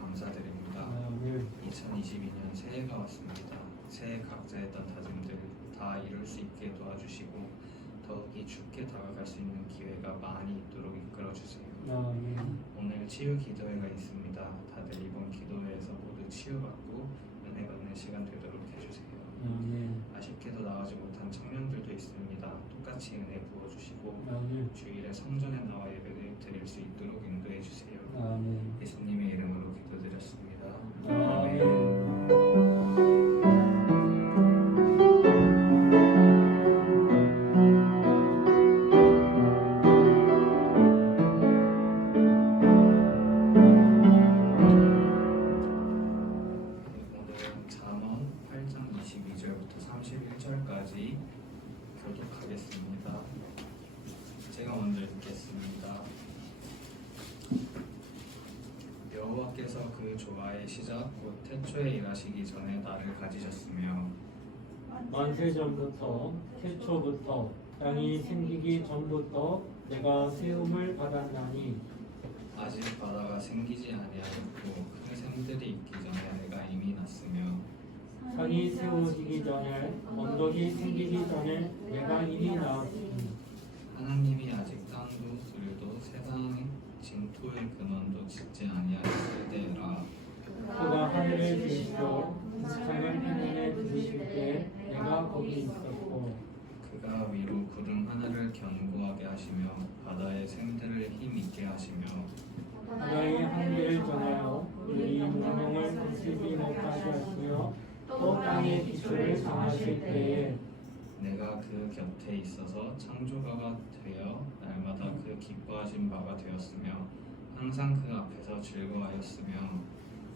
감사드립니다. 2022년 새해가 왔습니다. 새해 각자했던 다짐들 다 이룰 수 있게 도와주시고 더욱이 주께 다가갈 수 있는 기회가 많이 있도록 이끌어주세요. 오늘 치유 기도회가 있습니다. 다들 이번 기도회에서 모두 치유받고 은혜 받는 시간 되도록 해주세요. 아쉽게도 나가지 못한 청년들도 있습니다. 똑같이 은혜 부어주시고 주일에 성전에 나와 예배를 드릴 수 있도록 인도해 주세요. 예수님의 이름으로 기도드렸습니다. 오늘은 잠언 8장 22절부터 31절까지 교독하겠습니다. 제가 먼저 읽겠습니다. 여호와께서 그 조화의 시작 곧 태초에 일하시기 전에 나를 가지셨으며 만세전부터 태초부터 땅이 생기기 전부터 내가 세움을 받았나니 아직 바다가 생기지 아니하였고 큰 샘들이 있기 전에 내가 이미 났으며 산이 세워지기 전에 언덕이 생기기 전에 내가 이미 나왔으니 하나님이 아직 땅도 들도 세상의 진토의 근원도 짓지 아니하였을 때라. 그가 하늘을 지으시고 세상을 편안에 두실 때 내가 거기 있었고 그가 위로 구름 하늘을 견고하게 하시며 바다의 샘들을 힘 있게 하시며 바다의 한계를 전하여 우리 운명을 거치지 못하게 하시며 또 땅의 기초를 정하실 때에 내가 그 곁에 있어서 창조가가 되어 날마다 그 기뻐하신 바가 되었으며 항상 그 앞에서 즐거워하였으며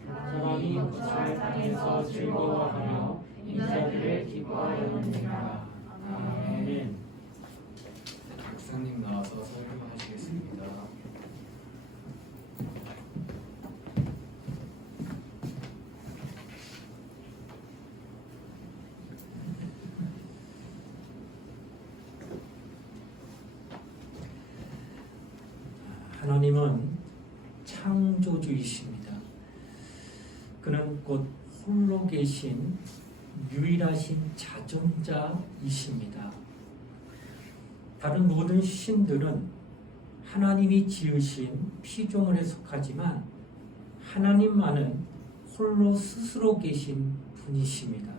사람이 거칠 땅에서 즐거워하며 인자들을 기뻐하였느니라. 아멘. 목사님 나와서 설교하시겠습니다. 하나님은 창조주이십니다. 그는 곧 홀로 계신 유일하신 자존자이십니다. 다른 모든 신들은 하나님이 지으신 피조물에 속하지만 하나님만은 홀로 스스로 계신 분이십니다.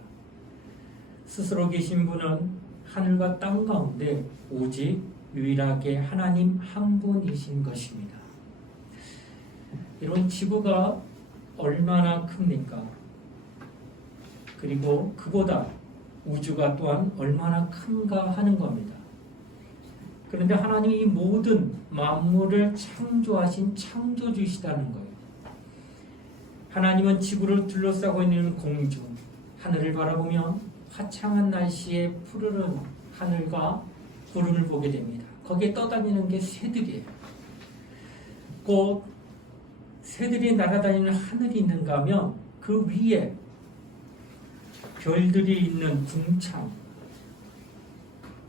스스로 계신 분은 하늘과 땅 가운데 오직 유일하게 하나님 한 분이신 것입니다. 이런 지구가 얼마나 큽니까? 그리고 그보다 우주가 또한 얼마나 큰가 하는 겁니다. 그런데 하나님이 이 모든 만물을 창조하신 창조주이시다는 거예요. 하나님은 지구를 둘러싸고 있는 공중, 하늘을 바라보면 화창한 날씨에 푸르른 하늘과 구름을 보게 됩니다. 거기에 떠다니는 게 새들이에요. 곧 새들이 날아다니는 하늘이 있는가 하면 그 위에 별들이 있는 궁창,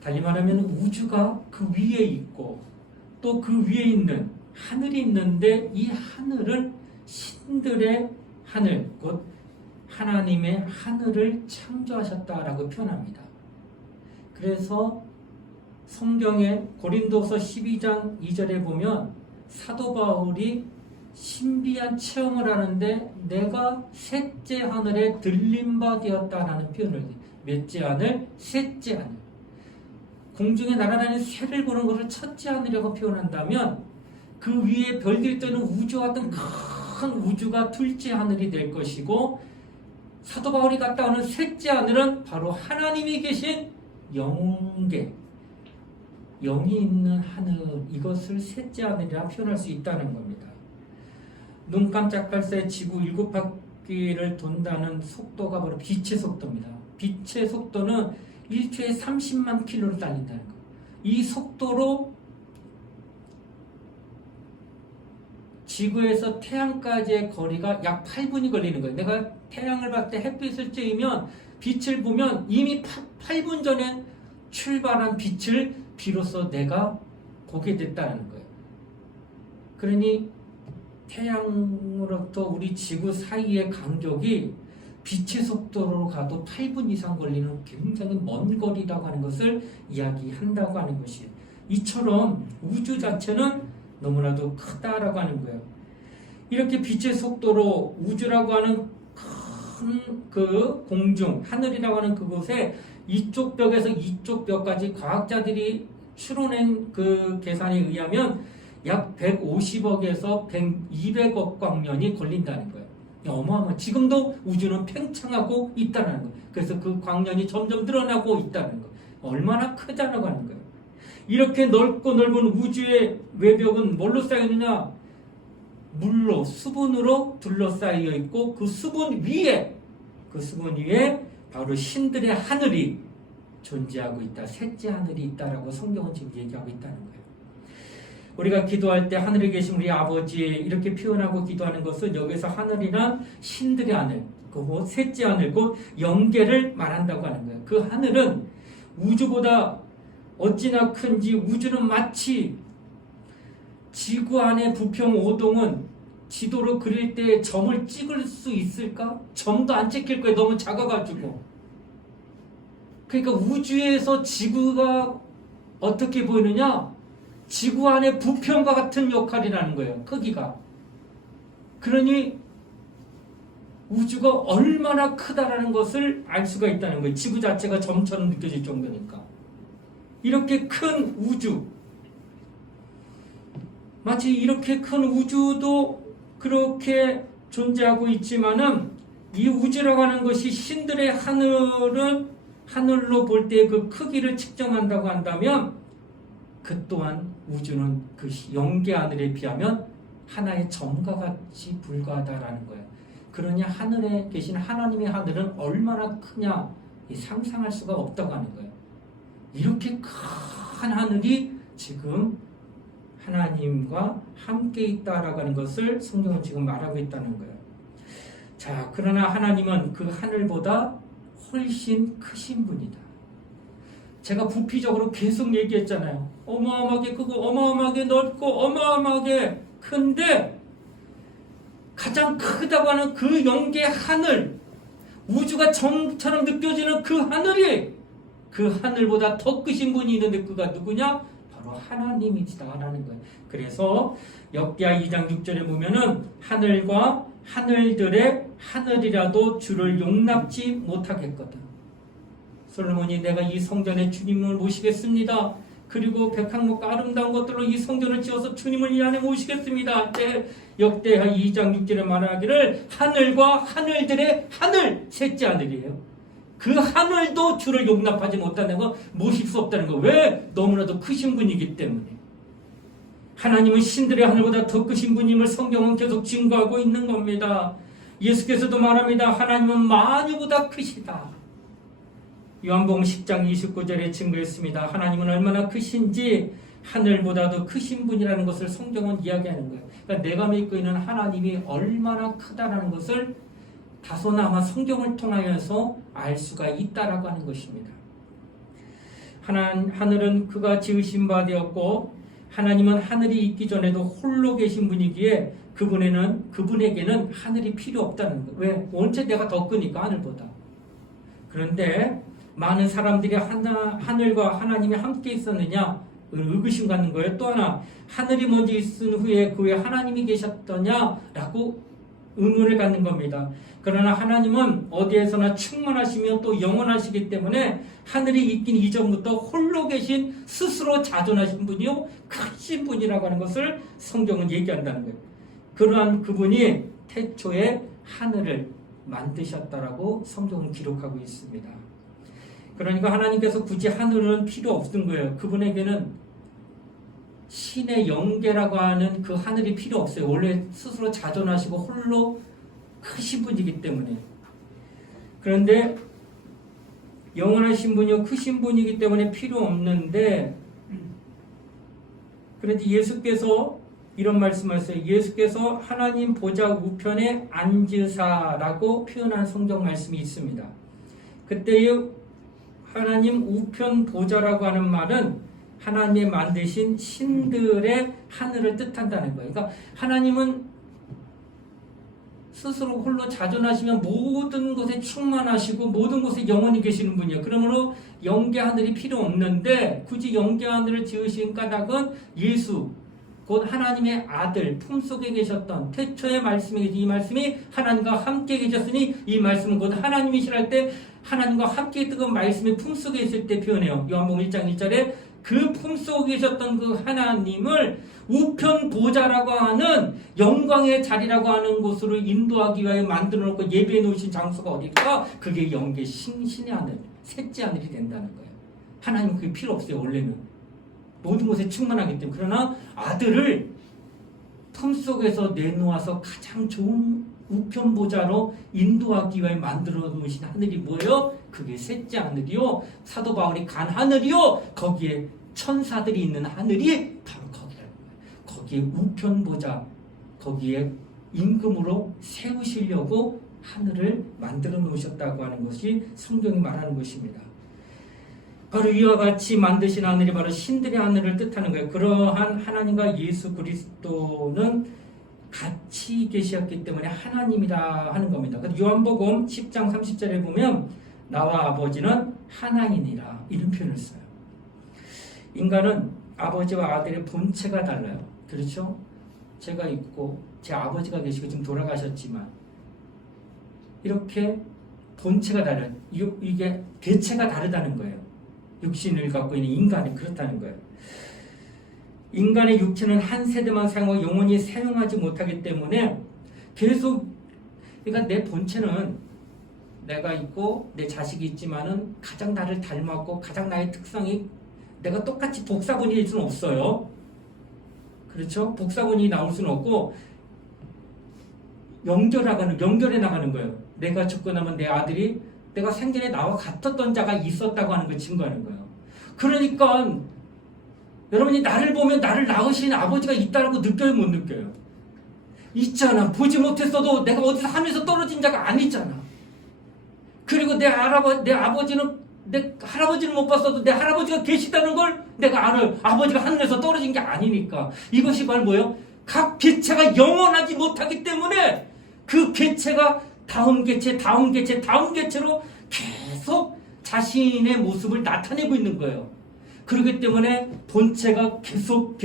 달리 말하면 우주가 그 위에 있고 또 그 위에 있는 하늘이 있는데 이 하늘은 신들의 하늘, 곧 하나님의 하늘을 창조하셨다라고 표현합니다. 그래서 성경에 고린도서 12장 2절에 보면 사도 바울이 신비한 체험을 하는데 내가 셋째 하늘에 들림 바 되었다라는 표현을 해요. 몇째 하늘? 셋째 하늘. 공중에 날아다니는 새를 보는 것을 첫째 하늘이라고 표현한다면 그 위에 별들이 뜨는 우주와 같은 큰 우주가 둘째 하늘이 될 것이고 사도 바울이 갔다 오는 셋째 하늘은 바로 하나님이 계신 영계, 영이 있는 하늘, 이것을 셋째 하늘이라 표현할 수 있다는 겁니다. 눈 깜짝할 새 지구 7바퀴를 돈다는 속도가 바로 빛의 속도입니다. 빛의 속도는 1초에 30만 킬로를 달린다는 거예요. 이 속도로 지구에서 태양까지의 거리가 약 8분이 걸리는 거예요. 내가 태양을 봤을 때 햇빛을 쬐면 빛을 보면 이미 8분 전에 출발한 빛을 비로소 내가 보게 됐다는 거예요. 그러니 태양으로부터 우리 지구 사이의 간격이 빛의 속도로 가도 8분 이상 걸리는 굉장히 먼 거리라고 하는 것을 이야기한다고 하는 것이에요. 이처럼 우주 자체는 너무나도 크다라고 하는 거예요. 이렇게 빛의 속도로 우주라고 하는 큰 그 공중, 하늘이라고 하는 그곳에 이쪽 벽에서 이쪽 벽까지 과학자들이 추론한 그 계산에 의하면 약 150억에서 200억 광년이 걸린다는 거예요. 어마어마. 지금도 우주는 팽창하고 있다는 거예요. 그래서 그 광년이 점점 늘어나고 있다는 거예요. 얼마나 크다라고 하는 거예요. 이렇게 넓고 넓은 우주의 외벽은 뭘로 쌓여 있느냐? 물로, 수분으로 둘러싸여 있고 그 수분 위에 바로 신들의 하늘이 존재하고 있다. 셋째 하늘이 있다라고 성경은 지금 얘기하고 있다는 거예요. 우리가 기도할 때 하늘에 계신 우리 아버지 이렇게 표현하고 기도하는 것은 여기서 하늘이란 신들의 하늘, 그 셋째 하늘, 곧 영계를 말한다고 하는 거예요. 그 하늘은 우주보다 어찌나 큰지 우주는 마치 지구 안의 부평 오동은 지도로 그릴 때 점을 찍을 수 있을까? 점도 안 찍힐 거예요. 너무 작아가지고. 그러니까 우주에서 지구가 어떻게 보이느냐? 지구 안의 부평과 같은 역할이라는 거예요. 크기가. 그러니 우주가 얼마나 크다라는 것을 알 수가 있다는 거예요. 지구 자체가 점처럼 느껴질 정도니까. 이렇게 큰 우주, 마치 이렇게 큰 우주도 그렇게 존재하고 있지만은 이 우주라고 하는 것이 신들의 하늘로 볼 때 그 크기를 측정한다고 한다면 그 또한 우주는 그 영계 하늘에 비하면 하나의 점과 같이 불과하다라는 거예요. 그러니 하늘에 계신 하나님의 하늘은 얼마나 크냐 상상할 수가 없다고 하는 거예요. 이렇게 큰 하늘이 지금 하나님과 함께 있다라고 하는 것을 성경은 지금 말하고 있다는 거예요. 자, 그러나 하나님은 그 하늘보다 훨씬 크신 분이다. 제가 부피적으로 계속 얘기했잖아요. 어마어마하게 크고 어마어마하게 넓고 어마어마하게 큰데 가장 크다고 하는 그 영계 하늘, 우주가 점처럼 느껴지는 그 하늘이 그 하늘보다 더 크신 분이 있는데 그가 누구냐? 바로 하나님이시다라는 거예요. 그래서 역대하 2장 6절에 보면은 하늘과 하늘들의 하늘이라도 주를 용납지 못하겠거든. 솔로몬이 내가 이 성전에 주님을 모시겠습니다. 그리고 백항목과 아름다운 것들로 이 성전을 지어서 주님을 이 안에 모시겠습니다. 때 역대하 2장 6절에 말하기를 하늘과 하늘들의 하늘, 셋째 하늘이에요. 그 하늘도 주를 용납하지 못하는 거, 모실 수 없다는 거. 왜? 너무나도 크신 분이기 때문에. 하나님은 신들의 하늘보다 더 크신 분임을 성경은 계속 증거하고 있는 겁니다. 예수께서도 말합니다. 하나님은 만유보다 크시다. 요한복음 10장 29절에 증거했습니다. 하나님은 얼마나 크신지 하늘보다도 크신 분이라는 것을 성경은 이야기하는 거예요. 그러니까 내가 믿고 있는 하나님이 얼마나 크다라는 것을 다소나마 성경을 통하여서 알 수가 있다라고 하는 것입니다. 하늘은 그가 지으신 바 되었고 하나님은 하늘이 있기 전에도 홀로 계신 분이기에 그분에게는 하늘이 필요 없다는 거예요. 왜? 원체 내가 더 크니까 하늘보다. 그런데 많은 사람들이 하늘과 하나님이 함께 있었느냐 의구심 갖는 거예요. 또 하나 하늘이 먼저 있은 후에 그 후에 하나님이 계셨더냐라고 의문을 갖는 겁니다. 그러나 하나님은 어디에서나 충만하시며 또 영원하시기 때문에 하늘이 있긴 이전부터 홀로 계신 스스로 자존하신 분이요 크신 분이라고 하는 것을 성경은 얘기한다는 거예요. 그러한 그분이 태초에 하늘을 만드셨다라고 성경은 기록하고 있습니다. 그러니까 하나님께서 굳이 하늘은 필요 없은 거예요. 그분에게는 신의 영계라고 하는 그 하늘이 필요 없어요. 원래 스스로 자존하시고 홀로 크신 분이기 때문에. 그런데 영원하신 분이요 크신 분이기 때문에 필요 없는데, 그런데 예수께서 이런 말씀하셨어요. 예수께서 하나님 보좌 우편에 앉으사라고 표현한 성경 말씀이 있습니다. 그때의 하나님 우편 보좌라고 하는 말은 하나님이 만드신 신들의 하늘을 뜻한다는 거예요. 그러니까 하나님은 스스로 홀로 자존하시면 모든 것에 충만하시고 모든 곳에 영원히 계시는 분이에요. 그러므로 영계 하늘이 필요 없는데 굳이 영계 하늘을 지으신 까닭은 예수 곧 하나님의 아들 품속에 계셨던 태초의 말씀이 이 말씀이 하나님과 함께 계셨으니 이 말씀은 곧 하나님이시랄 때 하나님과 함께 있던 그 말씀이 품속에 있을 때 표현해요. 요한복음 1장 1절에 그 품속에 계셨던 그 하나님을 우편 보좌라고 하는 영광의 자리라고 하는 곳으로 인도하기 위하여 만들어 놓고 예배해 놓으신 장소가 어딜까? 그게 영계 신의 하늘, 셋째 하늘이 된다는 거예요. 하나님 그게 필요 없어요. 원래는 모든 곳에 충만하기 때문에. 그러나 아들을 품속에서 내놓아서 가장 좋은 우편 보좌로 인도하기 위해 만들어 놓으신 하늘이 뭐예요? 그게 셋째 하늘이요. 사도 바울이 간 하늘이요. 거기에 천사들이 있는 하늘이 바로 거기라는 거예요. 거기에 우편 보좌, 거기에 임금으로 세우시려고 하늘을 만들어 놓으셨다고 하는 것이 성경이 말하는 것입니다. 바로 이와 같이 만드신 하늘이 바로 신들의 하늘을 뜻하는 거예요. 그러한 하나님과 예수 그리스도는 같이 계셨기 때문에 하나님이라 하는 겁니다. 요한복음 10장 30절에 보면 나와 아버지는 하나이니라 이런 표현을 써요. 인간은 아버지와 아들의 본체가 달라요. 그렇죠? 제가 있고 제 아버지가 계시고 지금 돌아가셨지만 이렇게 본체가 달라요. 이게 개체가 다르다는 거예요. 육신을 갖고 있는 인간이 그렇다는 거예요. 인간의 육체는 한 세대만 사용하고 영원히 사용하지 못하기 때문에 계속 그러니까 내 본체는 내가 있고 내 자식이 있지만은 가장 나를 닮았고 가장 나의 특성이 내가 똑같이 복사본일 수는 없어요. 그렇죠? 복사본이 나올 수는 없고 연결해 나가는 거예요. 내가 죽고 나면 내 아들이 내가 생전에 나와 같았던 자가 있었다고 하는 걸 증거하는 거예요. 그러니까 여러분이 나를 보면 나를 낳으신 아버지가 있다고 느껴요, 못 느껴요? 있잖아. 보지 못했어도 내가 어디서 하늘에서 떨어진 자가 아니잖아. 그리고 내 아버지는 내 할아버지를 못 봤어도 내 할아버지가 계시다는 걸 내가 알아요. 아버지가 하늘에서 떨어진 게 아니니까. 이것이 바로 뭐예요? 각 개체가 영원하지 못하기 때문에 그 개체가 다음 개체로 계속 자신의 모습을 나타내고 있는 거예요. 그렇기 때문에 본체가 계속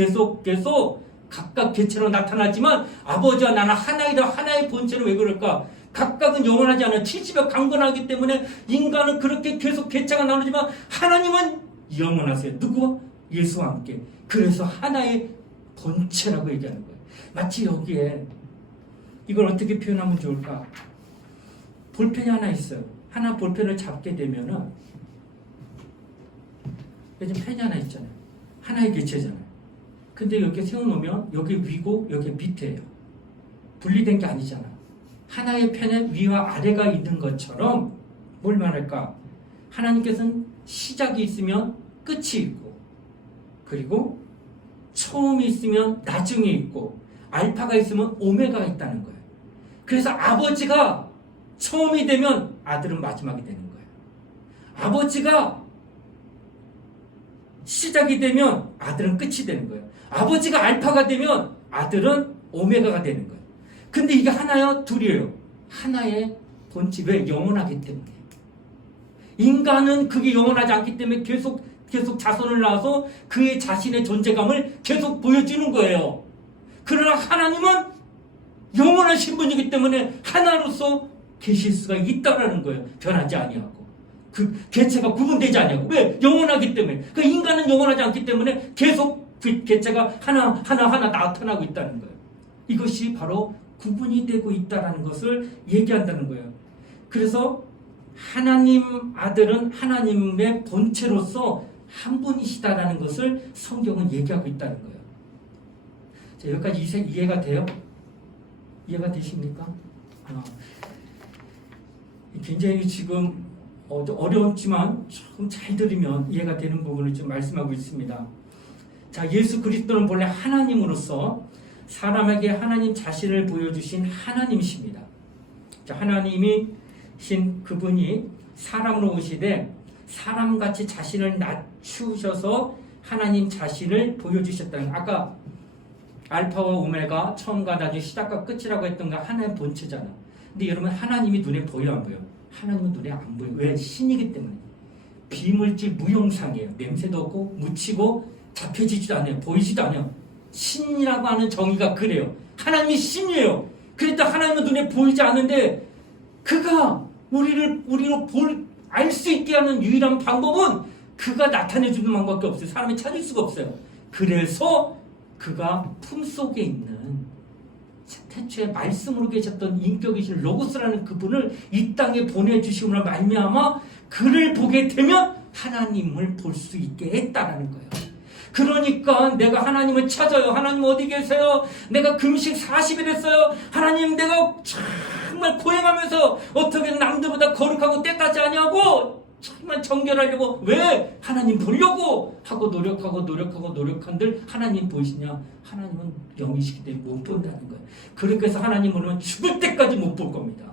각각 개체로 나타나지만 아버지와 나는 하나이다. 하나의 본체는 왜 그럴까? 각각은 영원하지 않아요. 70여 강건하기 때문에 인간은 그렇게 계속 개체가 나누지만 하나님은 영원하세요. 누구와? 예수와 함께. 그래서 하나의 본체라고 얘기하는 거예요. 마치 여기에 이걸 어떻게 표현하면 좋을까? 볼펜이 하나 있어요. 하나 볼펜을 잡게 되면은 요즘 펜이 하나 있잖아요. 하나의 개체잖아요. 근데 여기 세워놓으면 여기 위고 여기 밑에예요. 분리된 게 아니잖아. 하나의 펜에 위와 아래가 있는 것처럼 뭘 말할까? 하나님께서는 시작이 있으면 끝이 있고 그리고 처음이 있으면 나중에 있고 알파가 있으면 오메가가 있다는 거예요. 그래서 아버지가 처음이 되면 아들은 마지막이 되는 거예요. 아버지가 시작이 되면 아들은 끝이 되는 거예요. 아버지가 알파가 되면 아들은 오메가가 되는 거예요. 근데 이게 하나요? 둘이에요. 하나의 본체. 왜? 영원하기 때문에. 인간은 그게 영원하지 않기 때문에 계속 자손을 낳아서 그의 자신의 존재감을 계속 보여주는 거예요. 그러나 하나님은 영원하신 분이기 때문에 하나로서 계실 수가 있다라는 거예요. 변하지 아니하고. 그 개체가 구분되지 아니하고. 왜? 영원하기 때문에. 그 인간은 영원하지 않기 때문에 계속 그 개체가 하나 나타나고 있다는 거예요. 이것이 바로 구분이 되고 있다는 것을 얘기한다는 거예요. 그래서 하나님 아들은 하나님의 본체로서 한 분이시다라는 것을 성경은 얘기하고 있다는 거예요. 자, 여기까지 이해가 돼요? 이해가 되십니까? 굉장히 지금 어려웠지만 조금 잘 들으면 이해가 되는 부분을 좀 말씀하고 있습니다. 자, 예수 그리스도는 본래 하나님으로서 사람에게 하나님 자신을 보여주신 하나님이십니다. 자, 하나님이신 그분이 사람으로 오시되 사람같이 자신을 낮추셔서 하나님 자신을 보여주셨다는, 아까 알파와 오메가 처음과 나중 시작과 끝이라고 했던 거 하나의 본체잖아. 근데 여러분 하나님이 눈에 보여 안 보여? 하나님은 눈에 안 보여. 왜? 신이기 때문에. 비물질 무형상이에요. 냄새도 없고 묻히고 잡혀지지도 않아요. 보이지도 않아요. 신이라고 하는 정의가 그래요. 하나님이 신이에요. 그러니까 하나님은 눈에 보이지 않는데 그가 우리로 알 수 있게 하는 유일한 방법은 그가 나타내주는 방법밖에 없어요. 사람이 찾을 수가 없어요. 그래서 그가 품속에 있는 태초에 말씀으로 계셨던 인격이신 로고스라는 그분을 이 땅에 보내주심으로 말미암아 그를 보게 되면 하나님을 볼 수 있게 했다라는 거예요. 그러니까 내가 하나님을 찾아요. 하나님 어디 계세요? 내가 금식 40일 했어요. 하나님 내가 정말 고행하면서 어떻게 남들보다 거룩하고 때까지 아니하고 정말 정결하려고 왜? 하나님 보려고 하고 노력한들 하나님 보이시냐? 하나님은 영이시기 때문에 못 본다는 거예요. 그렇게 해서 하나님 보면 죽을 때까지 못 볼 겁니다.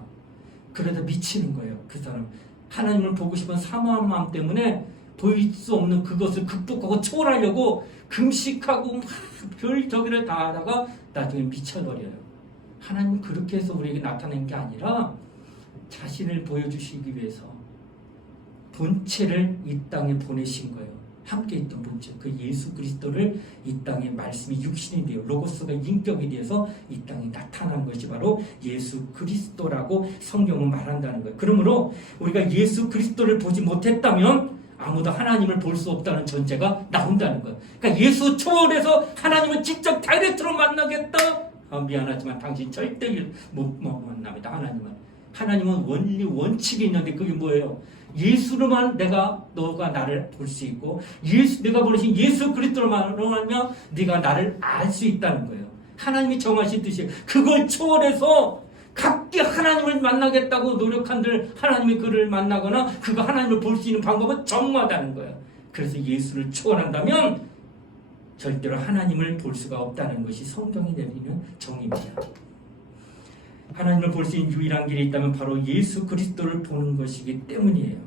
그러다 미치는 거예요. 그 사람 하나님을 보고 싶은 사모한 마음 때문에 보일 수 없는 그것을 극복하고 초월하려고 금식하고 막 별저기를 다 하다가 나중에 미쳐버려요. 하나님은 그렇게 해서 우리에게 나타낸 게 아니라 자신을 보여주시기 위해서 본체를 이 땅에 보내신 거예요. 함께 있던 본체, 그 예수 그리스도를 이 땅에 말씀이 육신이 되어 로고스가 인격이 되어서 이 땅에 나타난 것이 바로 예수 그리스도라고 성경은 말한다는 거예요. 그러므로 우리가 예수 그리스도를 보지 못했다면 아무도 하나님을 볼 수 없다는 전제가 나온다는 거예요. 그러니까 예수 초월해서 하나님을 직접 다이렉트로 만나겠다? 미안하지만 당신 절대 못 만납니다. 하나님은 원칙이 있는데 그게 뭐예요? 예수로만 너가 나를 볼 수 있고 내가 보내신 예수 그리스도로만 하면 네가 나를 알 수 있다는 거예요. 하나님이 정하신 뜻이에요. 그걸 초월해서 각기 하나님을 만나겠다고 노력한들 하나님이 그를 만나거나 그가 하나님을 볼 수 있는 방법은 정마다는 거예요. 그래서 예수를 초월한다면 절대로 하나님을 볼 수가 없다는 것이 성경이 내리는 정의입니다. 하나님을 볼 수 있는 유일한 길이 있다면 바로 예수 그리스도를 보는 것이기 때문이에요.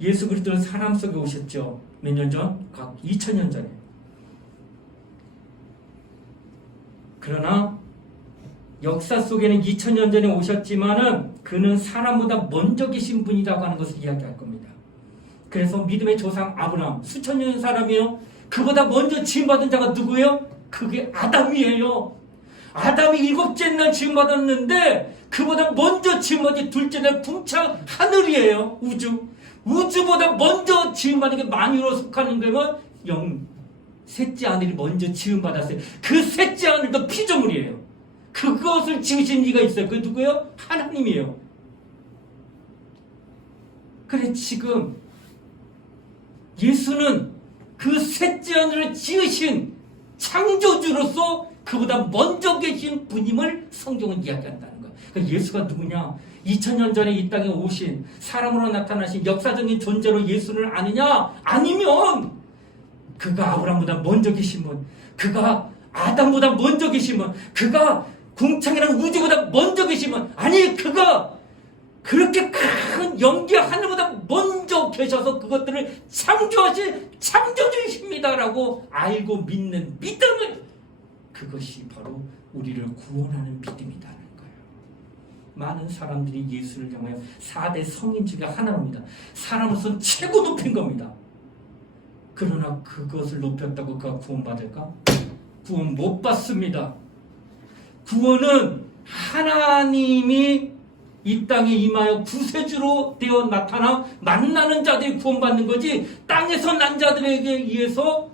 예수 그리스도는 사람 속에 오셨죠. 몇 년 전? 2000년 전에. 그러나 역사 속에는 2000년 전에 오셨지만은 그는 사람보다 먼저 계신 분이라고 하는 것을 이야기할 겁니다. 그래서 믿음의 조상 아브라함 수천 년 사람이에요. 그보다 먼저 지음받은 자가 누구예요? 그게 아담이에요. 아담이 7째 날 지음받았는데 그보다 먼저 지음받은 둘째 날 풍차 하늘이에요. 우주보다 먼저 지음받은 게 만유로 속하는 거면 셋째 하늘이 먼저 지음받았어요. 그 셋째 하늘도 피조물이에요. 그것을 지으신 이가 있어요. 그 누구예요? 하나님이에요. 그래 지금 예수는 그 셋째 하늘을 지으신 창조주로서 그보다 먼저 계신 분임을 성경은 이야기한다는 거예요. 그러니까 예수가 누구냐? 2000년 전에 이 땅에 오신 사람으로 나타나신 역사적인 존재로 예수를 아느냐? 아니면 그가 아브라함보다 먼저 계신 분, 그가 아담보다 먼저 계신 분, 그가 궁창이랑 우주보다 먼저 계신 분, 아니 그가 그렇게 큰 영기와 하늘보다 먼저 계셔서 그것들을 창조하신 창조주이십니다라고 알고 믿는 믿음을, 그것이 바로 우리를 구원하는 믿음이라는 거예요. 많은 사람들이 예수를 향하여 4대 성인 중에 하나입니다. 사람으로서는 최고 높인 겁니다. 그러나 그것을 높였다고 그가 구원받을까? 구원 못 받습니다. 구원은 하나님이 이 땅에 임하여 구세주로 되어 나타나 만나는 자들이 구원받는 거지, 땅에서 난 자들에게 의해서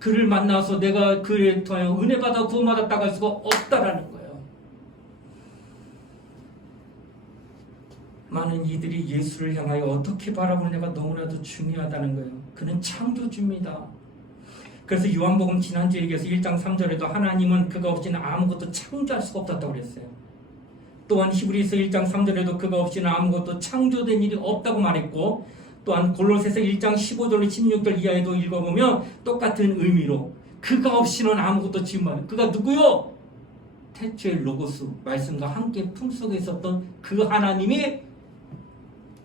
그를 만나서 내가 그에 통하여 은혜 받아 구원받았다고 할 수가 없다라는 거예요. 많은 이들이 예수를 향하여 어떻게 바라보느냐가 너무나도 중요하다는 거예요. 그는 창조주입니다. 그래서 요한복음 지난주에 얘기해서 1장 3절에도 하나님은 그가 없이는 아무것도 창조할 수가 없다고 그랬어요. 또한 히브리서 1장 3절에도 그가 없이는 아무것도 창조된 일이 없다고 말했고, 또한 골로새서 1장 15절 16절 이하에도 읽어보면 똑같은 의미로 그가 없이는 아무것도 지은 말, 그가 누구요? 태초의 로고스, 말씀과 함께 품속에 있었던 그 하나님이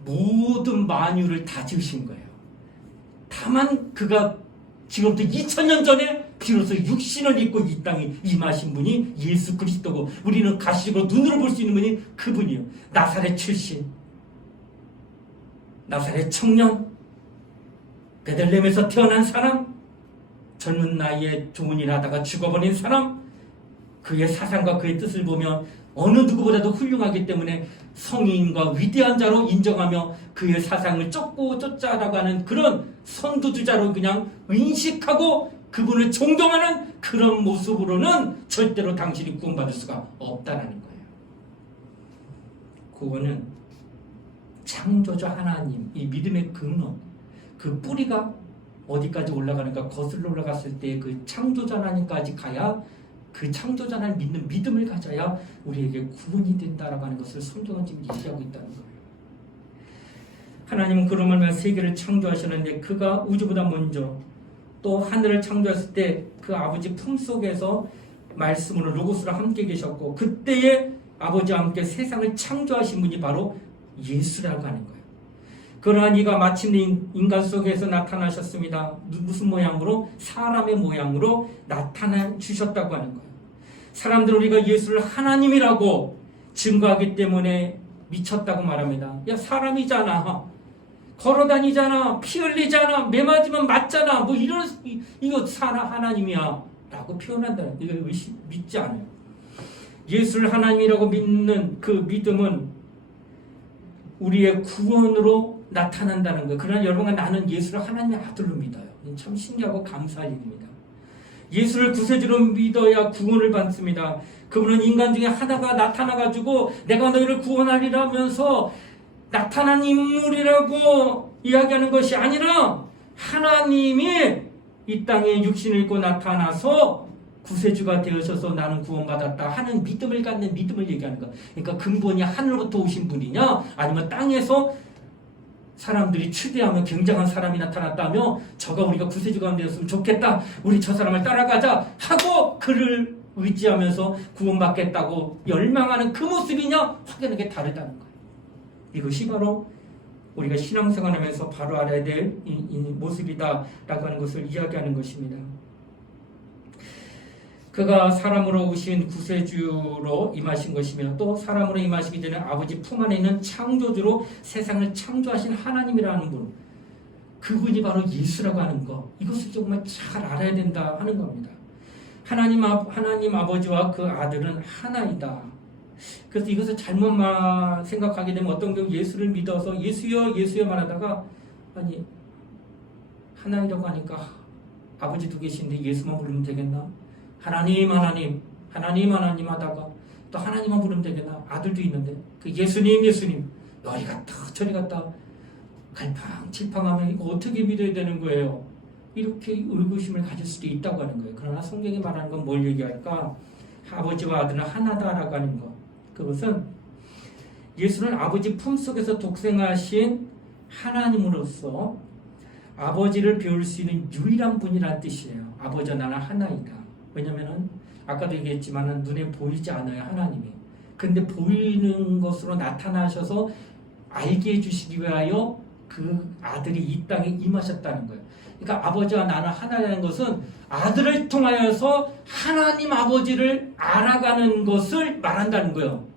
모든 만유를 다 지으신 거예요. 다만 그가 지금부터 2000년 전에 비로소 육신을 입고 이 땅에 임하신 분이 예수 그리스도고 우리는 가시로 눈으로 볼 수 있는 분이 그분이요. 나사렛 출신, 나사렛 청년, 베들레헴에서 태어난 사람, 젊은 나이에 좋은 일 하다가 죽어버린 사람, 그의 사상과 그의 뜻을 보면 어느 누구보다도 훌륭하기 때문에 성인과 위대한 자로 인정하며 그의 사상을 쫓아나가는 그런 선두주자로 그냥 인식하고 그분을 존경하는 그런 모습으로는 절대로 당신이 구원받을 수가 없다는 거예요. 구원은 창조자 하나님, 이 믿음의 근원, 그 뿌리가 어디까지 올라가는가, 거슬러 올라갔을 때 그 창조자 하나님까지 가야, 그 창조자 하나님 믿는 믿음을 가져야 우리에게 구원이 된다라고 하는 것을 성경은 지금 얘기하고 있다는 거예요. 하나님은 그러면 세계를 창조하셨는데 그가 우주보다 먼저 또 하늘을 창조했을 때 그 아버지 품속에서 말씀으로 로고스로 함께 계셨고 그때에 아버지와 함께 세상을 창조하신 분이 바로 예수라고 하는 거예요. 그러한 이가 마침내 인간 속에서 나타나셨습니다. 무슨 모양으로? 사람의 모양으로 나타나 주셨다고 하는 거예요. 사람들은 우리가 예수를 하나님이라고 증거하기 때문에 미쳤다고 말합니다. 야, 사람이잖아. 걸어다니잖아. 피 흘리잖아. 매 맞으면 맞잖아. 뭐 이런, 이거 하나님이야. 라고 표현한다. 이거 믿지 않아요. 예수를 하나님이라고 믿는 그 믿음은 우리의 구원으로 나타난다는 거예요. 그러나 여러분과 나는 예수를 하나님의 아들로 믿어요. 참 신기하고 감사할 일입니다. 예수를 구세주로 믿어야 구원을 받습니다. 그분은 인간 중에 하나가 나타나가지고 내가 너희를 구원하리라면서 나타난 인물이라고 이야기하는 것이 아니라 하나님이 이 땅에 육신을 입고 나타나서 구세주가 되어셔서 나는 구원받았다 하는 믿음을 갖는 믿음을 얘기하는 것. 그러니까 근본이 하늘로부터 오신 분이냐 아니면 땅에서 사람들이 추대하며 굉장한 사람이 나타났다며 저가 우리가 구세주가 되었으면 좋겠다. 우리 저 사람을 따라가자 하고 그를 의지하면서 구원받겠다고 열망하는 그 모습이냐 확연하게 다르다는 거예요. 이것이 바로 우리가 신앙생활하면서 바로 알아야 될 이 모습이다라고 하는 것을 이야기하는 것입니다. 그가 사람으로 오신 구세주로 임하신 것이며 또 사람으로 임하시기 전에 아버지 품 안에 있는 창조주로 세상을 창조하신 하나님이라는 분, 그분이 바로 예수라고 하는 것, 이것을 정말 잘 알아야 된다 하는 겁니다. 하나님 아버지와 그 아들은 하나이다. 그래서 이것을 잘못 생각하게 되면 어떤 경우 예수를 믿어서 예수여 예수여 말하다가 아니 하나이라고 하니까 아버지 두 계신데 예수만 부르면 되겠나? 하나님 하다가 또 하나님만 부르면 되겠나? 아들도 있는데 그 예수님 너희 갔다 저리 갔다 갈팡질팡하면 이거 어떻게 믿어야 되는 거예요? 이렇게 의구심을 가질 수도 있다고 하는 거예요. 그러나 성경이 말하는 건 뭘 얘기할까? 아버지와 아들은 하나다라고 하는 것. 그것은 예수는 아버지 품속에서 독생하신 하나님으로서 아버지를 배울 수 있는 유일한 분이라는 뜻이에요. 아버지와 나는 하나이다. 왜냐면은 아까도 얘기했지만은 눈에 보이지 않아요, 하나님이. 근데 보이는 것으로 나타나셔서 알게 해주시기 위하여 그 아들이 이 땅에 임하셨다는 거예요. 그러니까 아버지와 나는 하나라는 것은 아들을 통하여서 하나님 아버지를 알아가는 것을 말한다는 거예요.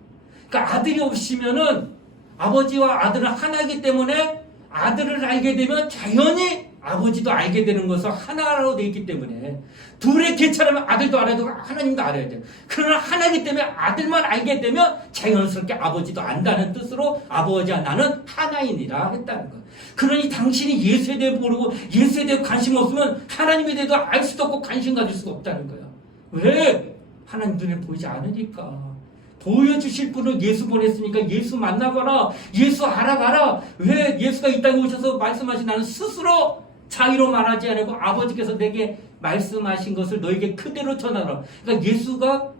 그러니까 아들이 없으면은 아버지와 아들은 하나이기 때문에 아들을 알게 되면 자연히 아버지도 알게 되는 것은 하나로 되어 있기 때문에 둘의 개차라면 아들도 알아야 되고 하나님도 알아야 돼요. 그러나 하나이기 때문에 아들만 알게 되면 자연스럽게 아버지도 안다는 뜻으로 아버지와 나는 하나이니라 했다는 거예요. 그러니 당신이 예수에 대해 모르고 예수에 대해 관심 없으면 하나님에 대해도 알 수도 없고 관심 가질 수가 없다는 거예요. 왜? 하나님 눈에 보이지 않으니까. 보여주실 분을 예수 보냈으니까 예수 만나봐라. 예수 알아가라. 왜? 예수가 이 땅에 오셔서 말씀하신 나는 스스로 자기로 말하지 않고 아버지께서 내게 말씀하신 것을 너에게 그대로 전하라. 그러니까 예수가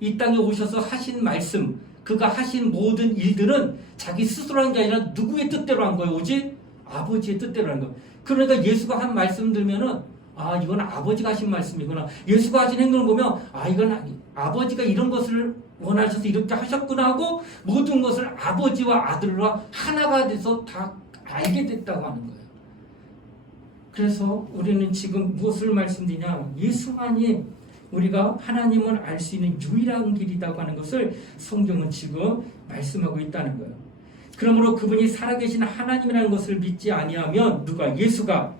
이 땅에 오셔서 하신 말씀, 그가 하신 모든 일들은 자기 스스로 한 게 아니라 누구의 뜻대로 한 거예요. 오직 아버지의 뜻대로 한 거예요. 그러니까 예수가 한 말씀 들으면은 아, 이건 아버지가 하신 말씀이구나. 예수가 하신 행동을 보면 아, 이건 아버지가 이런 것을 원하셔서 이렇게 하셨구나 하고 모든 것을 아버지와 아들과 하나가 돼서 다 알게 됐다고 하는 거예요. 그래서 우리는 지금 무엇을 말씀드리냐? 예수만이 우리가 하나님을 알 수 있는 유일한 길이라고 하는 것을 성경은 지금 말씀하고 있다는 거예요. 그러므로 그분이 살아계신 하나님이라는 것을 믿지 아니하면 누가 예수가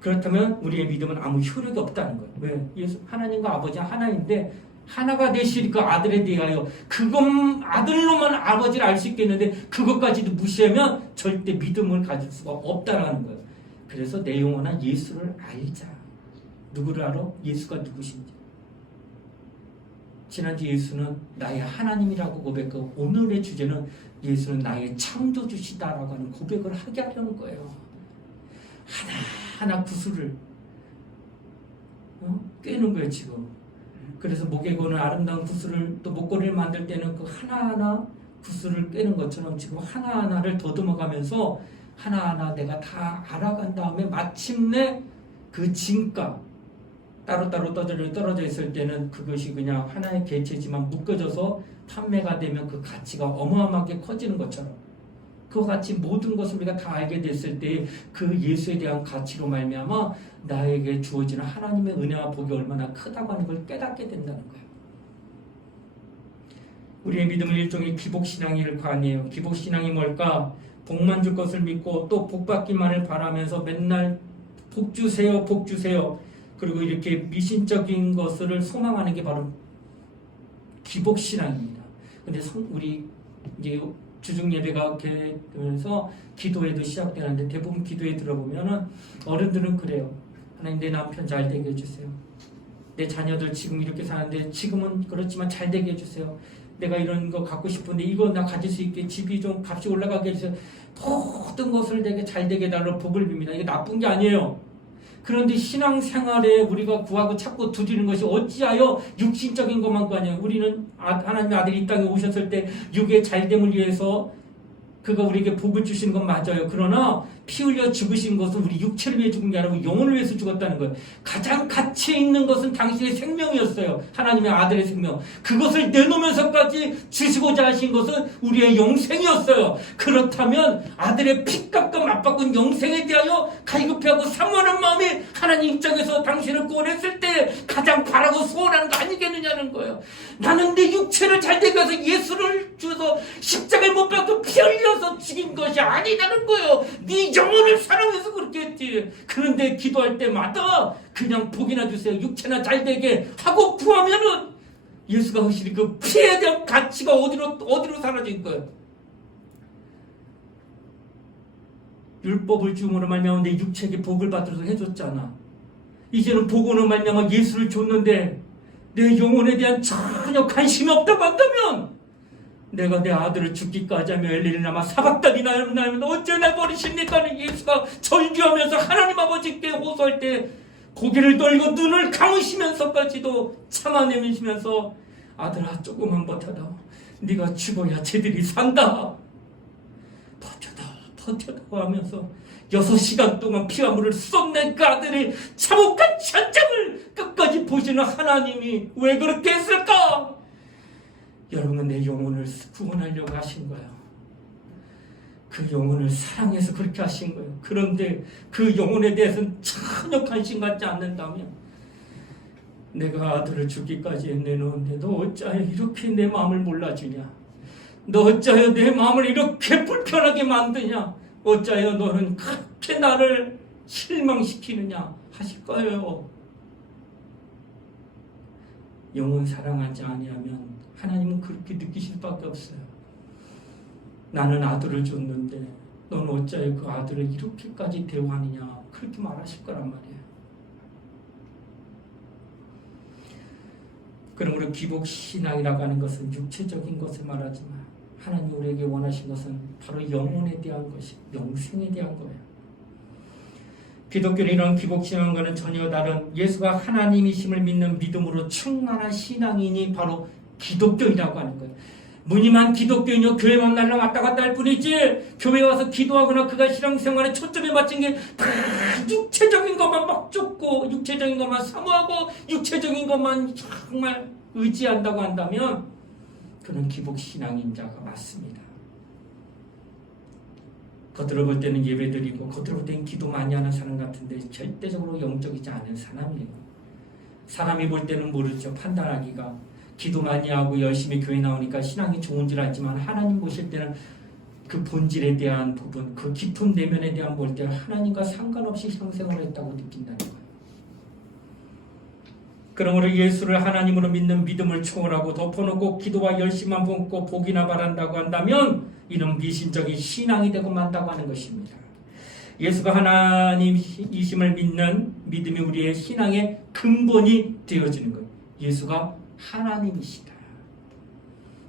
그렇다면 우리의 믿음은 아무 효력이 없다는 거예요. 왜? 예수 하나님과 아버지 하나인데 하나가 되실 그 아들에 대하여 그것 아들로만 아버지를 알 수 있겠는데 그것까지도 무시하면 절대 믿음을 가질 수가 없다는 거예요. 그래서 내 영혼아 예수를 알자. 누구를 알아? 예수가 누구신지. 지난주 예수는 나의 하나님이라고 고백하고 오늘의 주제는 예수는 나의 창조주시다라고 하는 고백을 하게 하려는 거예요. 하나하나 구슬을 꿰는 거예요 지금. 그래서 목에 거는 아름다운 구슬을 또 목걸이를 만들 때는 그 하나하나 구슬을 꿰는 것처럼 지금 하나하나를 더듬어가면서 하나하나 내가 다 알아간 다음에 마침내 그 진가 따로따로 떨어져 있을 때는 그것이 그냥 하나의 개체지만 묶어져서 판매가 되면 그 가치가 어마어마하게 커지는 것처럼 그와 같이 모든 것을 우리가 다 알게 됐을 때 그 예수에 대한 가치로 말미암아 나에게 주어지는 하나님의 은혜와 복이 얼마나 크다고 하는 걸 깨닫게 된다는 거예요. 우리의 믿음은 일종의 기복신앙일 거 아니에요. 기복신앙이 뭘까? 복만 줄 것을 믿고 또 복받기만을 바라면서 맨날 복 주세요, 복 주세요. 그리고 이렇게 미신적인 것을 소망하는 게 바로 기복신앙입니다. 근데 우리 이제 주중 예배가 되면서 기도회도 시작되는데 대부분 기도회 들어보면은 어른들은 그래요. 하나님 내 남편 잘 되게 해주세요. 내 자녀들 지금 이렇게 사는데 지금은 그렇지만 잘 되게 해주세요. 내가 이런 거 갖고 싶은데 이거 나 가질 수 있게 집이 좀 값이 올라가게 해주세요. 모든 것을 되게 잘 되게 해달라고 복을 빕니다. 이게 나쁜 게 아니에요. 그런데 신앙생활에 우리가 구하고 찾고 두드리는 것이 어찌하여 육신적인 것만 구하냐. 우리는 하나님의 아들이 이 땅에 오셨을 때 육의 잘됨을 위해서 그가 우리에게 복을 주신 건 맞아요. 그러나 피 흘려 죽으신 것은 우리 육체를 위해 죽은 게 아니고 영혼을 위해서 죽었다는 거예요. 가장 가치 있는 것은 당신의 생명이었어요. 하나님의 아들의 생명. 그것을 내놓으면서까지 주시고자 하신 것은 우리의 영생이었어요. 그렇다면 아들의 피값과 맞바꾼 영생에 대하여 갈급해하고 사모하는 마음이 하나님 입장에서 당신을 구원했을 때 가장 바라고 소원하는 거 아니겠느냐는 거예요. 나는 내 육체를 잘되게 해서 예수를 주어서 십자가에 못 박고 피 흘려서 죽인 것이 아니라는 거예요. 네 영혼을 사랑해서 그렇게 했지. 그런데 기도할 때마다 그냥 복이나 주세요. 육체나 잘되게 하고 구하면은 예수가 하시는 그 피에 대한 가치가 어디로 사라진 거예요. 율법을 주므로 말미암아 내 육체에게 복을 받도록 해줬잖아. 이제는 복으로 말미암아 예수를 줬는데 내 영혼에 대한 전혀 관심이 없다고 한다면 내가 내 아들을 죽기까지 하며 엘리나마 사박단이 나면 어째 날 버리십니까? 예수가 절규하면서 하나님 아버지께 호소할 때 고개를 돌리고 눈을 감으시면서까지도 참아내시면서 아들아 조금만 버텨다. 네가 죽어야 쟤들이 산다. 버텨다 하면서 6시간 동안 피와 물을 쏟는 그 아들의 참혹한 현장을 끝까지 보시는 하나님이 왜 그렇게 했을까? 여러분은 내 영혼을 구원하려고 하신 거예요. 그 영혼을 사랑해서 그렇게 하신 거예요. 그런데 그 영혼에 대해서는 전혀 관심 갖지 않는다면 내가 아들을 죽기까지 내놓은데 너 어찌하여 이렇게 내 마음을 몰라주냐? 너 어찌하여 내 마음을 이렇게 불편하게 만드냐? 어찌하여 너는 그렇게 나를 실망시키느냐? 하실 거예요. 영혼 사랑하지 아니하면 하나님은 그렇게 느끼실 수밖에 없어요. 나는 아들을 줬는데 너는 어찌하여 그 아들을 이렇게까지 대우하느냐? 그렇게 말하실 거란 말이에요. 그러므로 기복신앙이라고 하는 것은 육체적인 것을 말하지만 하나님 우리에게 원하신 것은 바로 영혼에 대한 것이 영생에 대한 거예요. 기독교는 이런 기복신앙과는 전혀 다른 예수가 하나님이심을 믿는 믿음으로 충만한 신앙인이 바로 기독교이라고 하는 거예요. 무늬만 기독교인이요 교회만 날라 왔다 갔다 할 뿐이지 교회 와서 기도하거나 그가 신앙생활에 초점에 맞춘 게 다 육체적인 것만 막 쫓고 육체적인 것만 사모하고 육체적인 것만 정말 의지한다고 한다면 그는 기복신앙인 자가 맞습니다. 겉으로 볼 때는 예배드리고 겉으로 볼 때는 기도 많이 하는 사람 같은데 절대적으로 영적이지 않은 사람이에요. 사람이 볼 때는 모르죠. 판단하기가. 기도 많이 하고 열심히 교회 나오니까 신앙이 좋은 줄 알지만 하나님 보실 때는 그 본질에 대한 부분, 그 깊은 내면에 대한 볼 때 하나님과 상관없이 신앙생활을 했다고 느낀다는 거예요. 그러므로 예수를 하나님으로 믿는 믿음을 초월하고 덮어놓고 기도와 열심만 품고 복이나 바란다고 한다면 이는 미신적인 신앙이 되고 만다고 하는 것입니다. 예수가 하나님이심을 믿는 믿음이 우리의 신앙의 근본이 되어지는 거예요. 예수가 하나님이시다.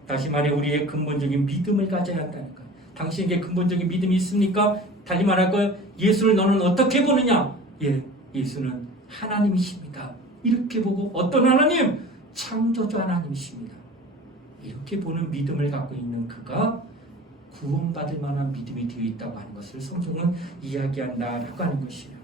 다시 말해 우리의 근본적인 믿음을 가져야 한다는 거예요. 당신에게 근본적인 믿음이 있습니까? 달리 말할까요? 예수를 너는 어떻게 보느냐? 예, 예수는 하나님이십니다. 이렇게 보고 어떤 하나님? 창조주 하나님이십니다. 이렇게 보는 믿음을 갖고 있는 그가 구원받을 만한 믿음이 되어 있다고 하는 것을 성경은 이야기한다라고 하는 것이에요.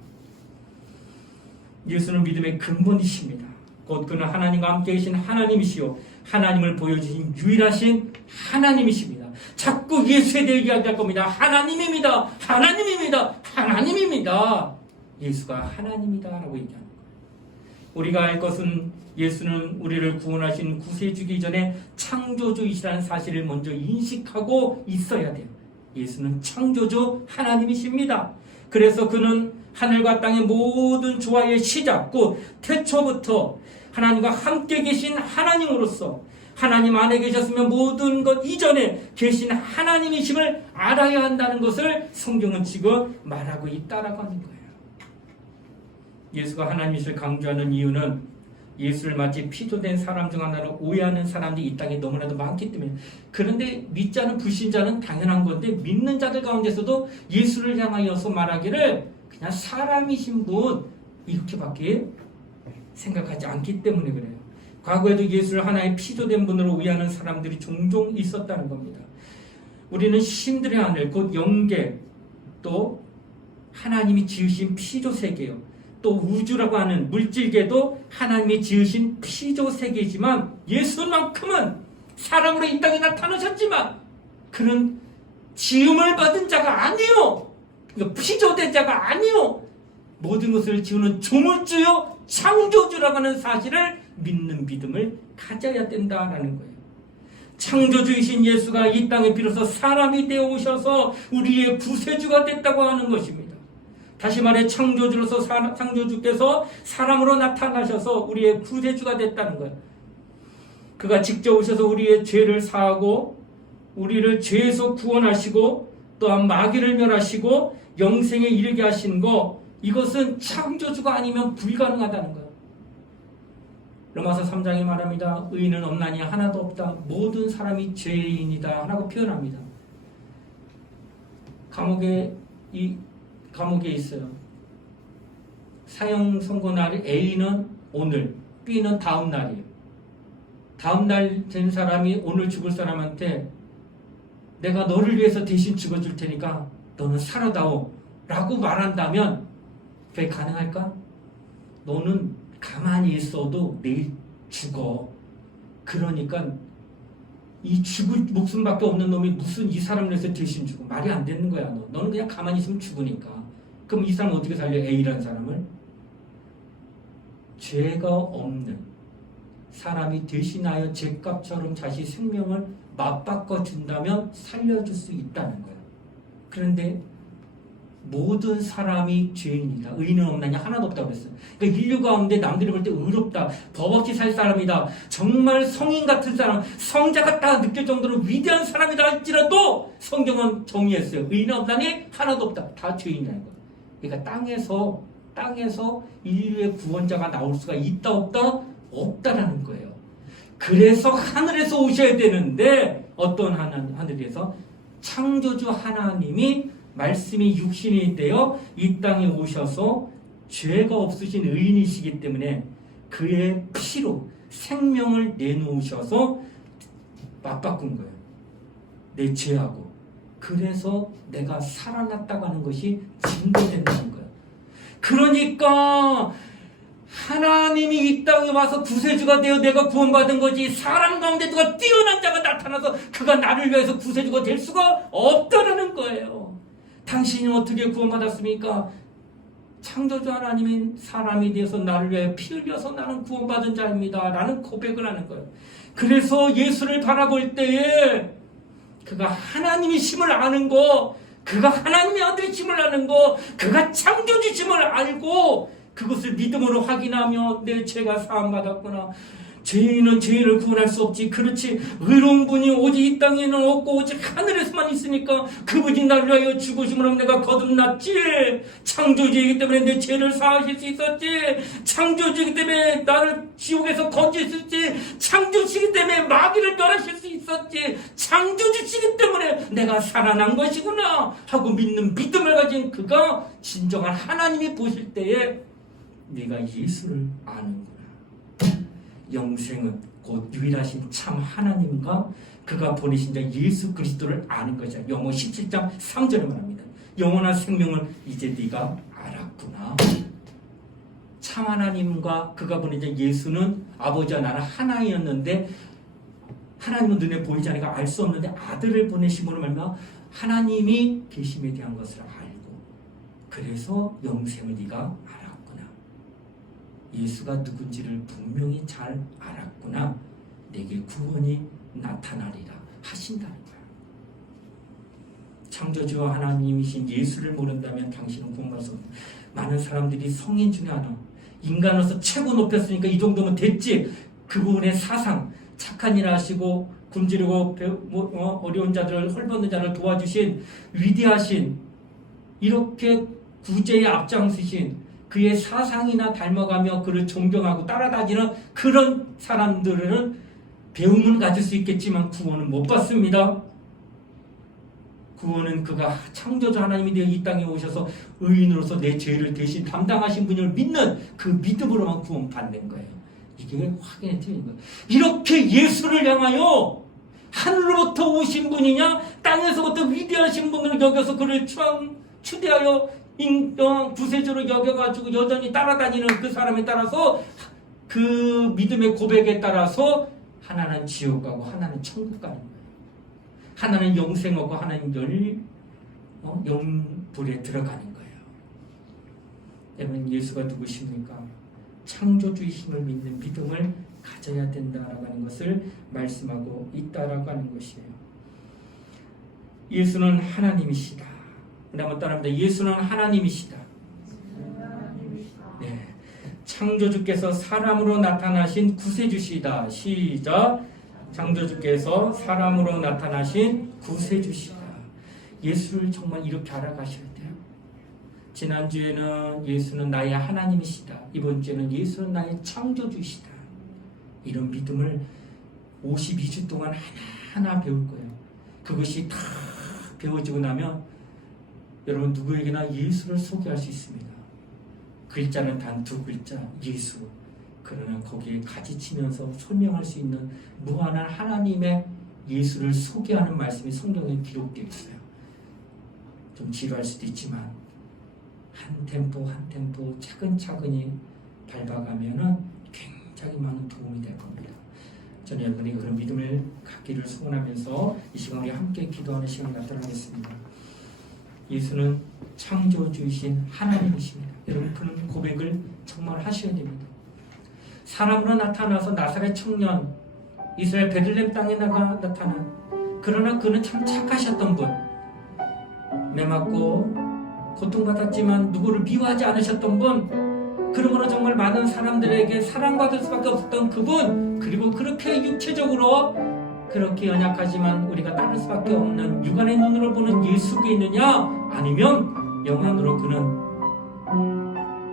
예수는 믿음의 근본이십니다. 곧 그는 하나님과 함께 계신 하나님이시요 하나님을 보여주신 유일하신 하나님이십니다. 자꾸 예수에 대해 이야기할 겁니다. 하나님입니다. 하나님입니다. 하나님입니다. 예수가 하나님이다 라고 얘기합니다. 우리가 알 것은 예수는 우리를 구원하신 구세주기 전에 창조주이시라는 사실을 먼저 인식하고 있어야 돼요. 예수는 창조주 하나님이십니다. 그래서 그는 하늘과 땅의 모든 조화의 시작, 곧 태초부터 하나님과 함께 계신 하나님으로서 하나님 안에 계셨으면 모든 것 이전에 계신 하나님이심을 알아야 한다는 것을 성경은 지금 말하고 있다라고 하는 거예요. 예수가 하나님이심을 강조하는 이유는 예수를 마치 피조된 사람 중 하나로 오해하는 사람들이 이 땅에 너무나도 많기 때문에. 그런데 믿지 않은 불신자는 당연한 건데 믿는 자들 가운데서도 예수를 향하여서 말하기를 그냥 사람이신 분 이렇게밖에 생각하지 않기 때문에 그래요. 과거에도 예수를 하나의 피조된 분으로 오해하는 사람들이 종종 있었다는 겁니다. 우리는 신들의 하늘 곧 영계 또 하나님이 지으신 피조세계요. 또 우주라고 하는 물질계도 하나님이 지으신 피조세계이지만 예수만큼은 사람으로 이 땅에 나타나셨지만 그는 지음을 받은 자가 아니요. 그러니까 피조된 자가 아니요. 모든 것을 지우는 조물주요 창조주라고 하는 사실을 믿는 믿음을 가져야 된다라는 거예요. 창조주이신 예수가 이 땅에 비로소 사람이 되어 오셔서 우리의 구세주가 됐다고 하는 것입니다. 다시 말해 창조주께서 사람으로 나타나셔서 우리의 구세주가 됐다는 거예요. 그가 직접 오셔서 우리의 죄를 사하고 우리를 죄에서 구원하시고 또한 마귀를 멸하시고 영생에 이르게 하신 거, 이것은 창조주가 아니면 불가능하다는 거예요. 로마서 3장에 말합니다. 의인은 없나니 하나도 없다. 모든 사람이 죄인이다 라고 표현합니다. 감옥에 있어요. 사형 선고 날이 A는 오늘, B는 다음 날이에요. 다음 날 된 사람이 오늘 죽을 사람한테 내가 너를 위해서 대신 죽어줄 테니까 너는 살아다오 라고 말한다면 그게 가능할까? 너는 가만히 있어도 내일 죽어. 그러니까 이 죽을 목숨밖에 없는 놈이 무슨 이 사람을 위해서 대신 죽어. 말이 안 되는 거야. 너는 그냥 가만히 있으면 죽으니까. 그럼 이 사람은 어떻게 살려? A라는 사람을? 죄가 없는 사람이 대신하여 죄값처럼 자신 생명을 맞바꿔 준다면 살려줄 수 있다는 거예요. 그런데 모든 사람이 죄인이다. 의인은 없나냐? 하나도 없다고 그랬어요. 그러니까 인류 가운데 남들이 볼 때 의롭다, 법 없이 살 사람이다, 정말 성인 같은 사람, 성자 같다 느낄 정도로 위대한 사람이다 할지라도 성경은 정의했어요. 의인은 없나니? 하나도 없다. 다 죄인이라는 거예요. 그러니까 땅에서 인류의 구원자가 나올 수가 있다 없다? 없다라는 거예요. 그래서 하늘에서 오셔야 되는데 어떤 하늘에서? 창조주 하나님이 말씀이 육신이 되어 이 땅에 오셔서 죄가 없으신 의인이시기 때문에 그의 피로 생명을 내놓으셔서 맞바꾼 거예요. 내 죄하고. 그래서 내가 살아났다고 하는 것이 증거된다는 거예요. 그러니까 하나님이 이 땅에 와서 구세주가 되어 내가 구원받은 거지, 사람 가운데 누가 뛰어난 자가 나타나서 그가 나를 위해서 구세주가 될 수가 없다라는 거예요. 당신이 어떻게 구원받았습니까? 창조주 하나님이 사람이 되어서 나를 위해 피 흘려서 나는 구원받은 자입니다 라는 고백을 하는 거예요. 그래서 예수를 바라볼 때에 그가 하나님이심을 아는 거, 그가 하나님의 아들이심을 아는 거, 그가 창조주심을 알고 그것을 믿음으로 확인하며 내 죄가 사함받았구나. 죄인은 죄인을 구원할 수 없지. 그렇지. 의로운 분이 오직 이 땅에는 없고 오직 하늘에서만 있으니까 그분이 나를 위하여 죽으심으로 내가 거듭났지. 창조주이기 때문에 내 죄를 사하실 수 있었지. 창조주이기 때문에 나를 지옥에서 건지셨지. 창조주이기 때문에 마귀를 멸하실 수 있었지. 창조주시기 때문에 내가 살아난 것이구나 하고 믿는 믿음을 가진 그가 진정한 하나님이 보실 때에 네가 예수를 아는구나. 영생은 곧 유일하신 참 하나님과 그가 보내신 자 예수 그리스도를 아는 것이야. 영어 17장 3절에 말합니다. 영원한 생명을 이제 네가 알았구나. 참 하나님과 그가 보낸 자 예수는 아버지와 나는 하나이었는데 하나님은 눈에 보이지 않으니까 알 수 없는데 아들을 보내심으로 말미암아 하나님이 계심에 대한 것을 알고 그래서 영생을 네가 알았구나. 예수가 누군지를 분명히 잘 알았구나. 내게 구원이 나타나리라 하신다는 거야. 창조주와 하나님이신 예수를 모른다면 당신은 구원받을 수 없다. 많은 사람들이 성인 중에 하나, 인간으로서 최고 높였으니까 이 정도면 됐지. 그분의 사상, 착한 일 하시고 굶주리고 어려운 자들을 헐벗는 자를 도와주신 위대하신 이렇게 구제에 앞장서신 그의 사상이나 닮아가며 그를 존경하고 따라다니는 그런 사람들은 배움은 가질 수 있겠지만 구원은 못 받습니다. 구원은 그가 창조주 하나님이 되어 이 땅에 오셔서 의인으로서 내 죄를 대신 담당하신 분을 믿는 그 믿음으로만 구원받는 거예요. 이게 확연히 틀린 거예요. 이렇게 예수를 향하여 하늘로부터 오신 분이냐 땅에서부터 위대하신 분을 여겨서 그를 추대하여 구세주로 여겨가지고 여전히 따라다니는 그 사람에 따라서 그 믿음의 고백에 따라서 하나는 지옥 가고 하나는 천국 가는 거예요. 하나는 영생 얻고 하나는 영불에 들어가는 거예요. 여러분 예수가 누구십니까? 창조주이심을 믿는 믿음을 가져야 된다라고 하는 것을 말씀하고 있다라고 하는 것이에요. 예수는 하나님이시다. 한번 따라합니다. 예수는 하나님이시다. 네. 창조주께서 사람으로 나타나신 구세주시다. 시작. 창조주께서 사람으로 나타나신 구세주시다. 예수를 정말 이렇게 알아가셔야 돼요. 지난주에는 예수는 나의 하나님이시다. 이번 주에는 예수는 나의 창조주시다. 이런 믿음을 52주 동안 하나하나 배울 거예요. 그것이 다 배워지고 나면 여러분 누구에게나 예수를 소개할 수 있습니다. 글자는 단 두 글자 예수. 그러나 거기에 가지치면서 설명할 수 있는 무한한 하나님의 예수를 소개하는 말씀이 성경에 기록되어 있어요. 좀 지루할 수도 있지만 한 템포 한 템포 차근차근히 밟아가면은 굉장히 많은 도움이 될 겁니다. 저는 여러분이 그런 믿음을 갖기를 소원하면서 이 시간 우리 함께 기도하는 시간을 갖도록 하겠습니다. 예수는 창조주이신 하나님이십니다. 여러분 그런 고백을 정말 하셔야 됩니다. 사람으로 나타나서 나사렛 청년 이스라엘 베들레헴 땅에 나타난 그러나 그는 참 착하셨던 분, 매맞고 고통받았지만 누구를 미워하지 않으셨던 분, 그러므로 정말 많은 사람들에게 사랑받을 수밖에 없었던 그분, 그리고 그렇게 육체적으로 그렇게 연약하지만 우리가 따를 수밖에 없는 육안의 눈으로 보는 예수가 있느냐? 아니면 영안으로 그는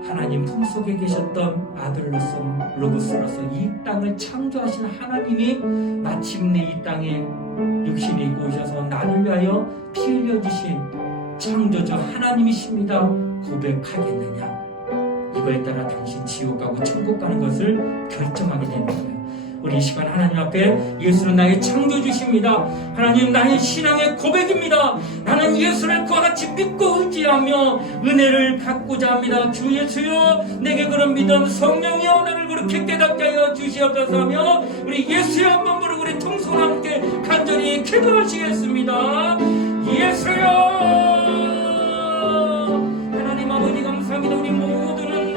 하나님 품속에 계셨던 아들로서 로고스로서 이 땅을 창조하신 하나님이 마침내 이 땅에 육신이 입고 오셔서 나를 위하여 피 흘려주신 창조주 하나님이십니다. 고백하겠느냐? 이거에 따라 당신 지옥 가고 천국 가는 것을 결정하게 되는 거예요. 우리 이 시간 하나님 앞에 예수는 나의 창조주십니다. 하나님 나의 신앙의 고백입니다. 나는 예수를 그와 같이 믿고 의지하며 은혜를 받고자 합니다. 주 예수여 내게 그런 믿음 성령이여 나를 그렇게 깨닫게 하여 주시옵소서 하며 우리 예수여 한번 부르고 우리 통성과 함께 간절히 기도하시겠습니다. 예수여 축복합니다. 우리 모두는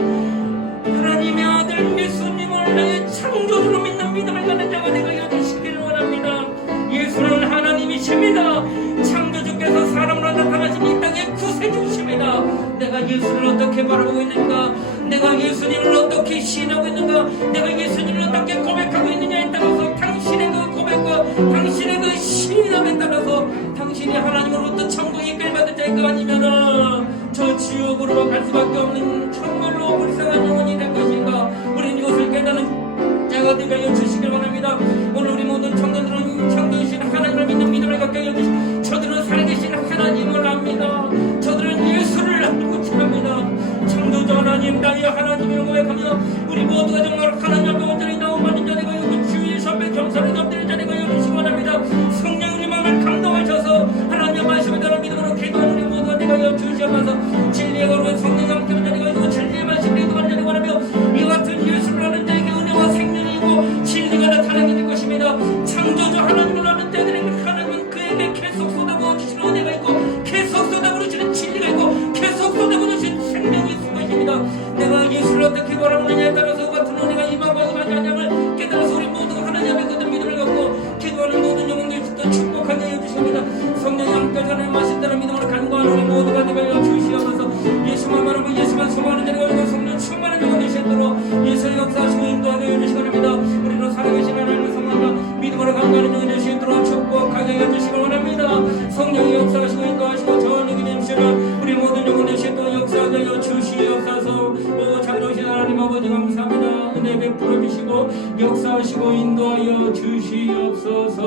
하나님의 아들 예수님을 나의 창조주로 믿는 믿음을 가진 자가 되어 여주시기를 원합니다. 예수는 하나님이십니다. 창조주께서 사람으로 나타나신 이 땅의 구세주십니다. 내가 예수를 어떻게 바라보고 있는가, 내가 예수님을 어떻게 시인하고 있는가, 내가 예수님을 어떻게 고백하고 있느냐에 따라서 당신의 그 고백과 당신의 그 신앙에 따라서 당신이 하나님으로부터 천국에 끌받을 자인가 아니면은 저 지옥으로 갈 수밖에 없는 정말로 불쌍한 영혼이 될 것인가. 우리는 이것을 깨닫는 자가 되게 여주시길 원합니다. 오늘 우리 모든 청년들은 창조주신 하나님을 믿는 믿음을 갖게 여주시, 저들은 살아계신 하나님을 압니다. 저들은 예수를 알고 합니다. 창조주 하나님, 나의 하나님을 고백하며 우리 모두가 정말 하나님 앞에 온전히 나오는 자리가 여기 주의 선배 겸손히 엎드릴 자리가 여주시기 원합니다. 성령 우리 마음을 감동하셔서 하나님의 말씀을 따라 믿음으로 기도하는 우리 모두가 되게 여주시옵소서. 진리의 거룩한 성령이 함께하는 자리가 여기 진리의 말씀을 기도하는 자리가 원하며 이와 같은 예수를 아는 자에게 은혜와 생명이고 진리가 나타나게 될 것입니다. 창조주 하나님을 아는 자들에게 하나님은 그에게 계속 쏟아부어 주시는 은혜가 있고 계속 쏟아부어 주시는 진리가 있고 계속 쏟아부어 주시는 생명이 있을 것입니다. 내가 예수를 어떻게 바라보느냐에 따라서 같은 은혜가 임하고 임하지 않냐를 깨달아서 우리 모두가 하나님 앞에 그들 믿음을 갖고 기도하는 모든 영혼들 또 축복하게 해주십니다. 성령이 함께하는 하나님 말씀 따라 믿음으로 간구하는 우리 모두가 되어 주시옵소서. 예수만 바라고 예수만 소망하는 자리가 오고 성령 충만한 영혼 되시도록 예수의 역사하시고 인도하게 해주시기 바랍니다. 우리로 살아계신 하나님을 성령과 믿음으로 간구하는 영혼 되시도록 축복하게 해주시기 원합니다. 성령이 역사하시고 인도하시고 전능이 되시는 우리 모든 영혼 되시도록 역사하여 주시옵소서. 오 자비로우신 하나님 아버지 감사합니다. 은혜 베풀어 주시고 역사하시고 인도하여 주시옵소서.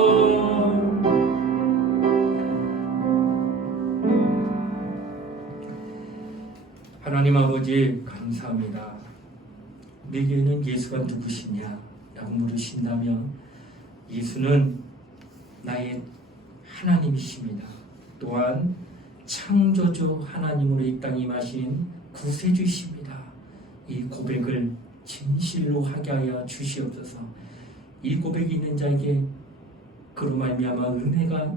하나님 아버지 감사합니다. 내게는 예수가 누구시냐 라고 물으신다면 예수는 나의 하나님이십니다. 또한 창조주 하나님으로 이 땅에 임하신 구세주이십니다. 이 고백을 진실로 하게 하여 주시옵소서. 이 고백이 있는 자에게 그로 말미암아 은혜가,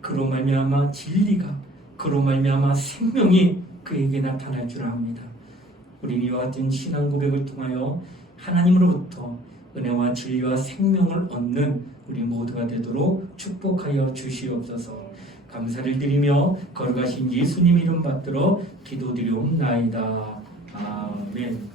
그로 말미암아 진리가, 그로 말미암아 생명이 그에게 나타날 줄 압니다. 우리는 이와 같은 신앙 고백을 통하여 하나님으로부터 은혜와 진리와 생명을 얻는 우리 모두가 되도록 축복하여 주시옵소서. 감사를 드리며 거룩하신 예수님 이름 받들어 기도드리옵나이다. 아멘.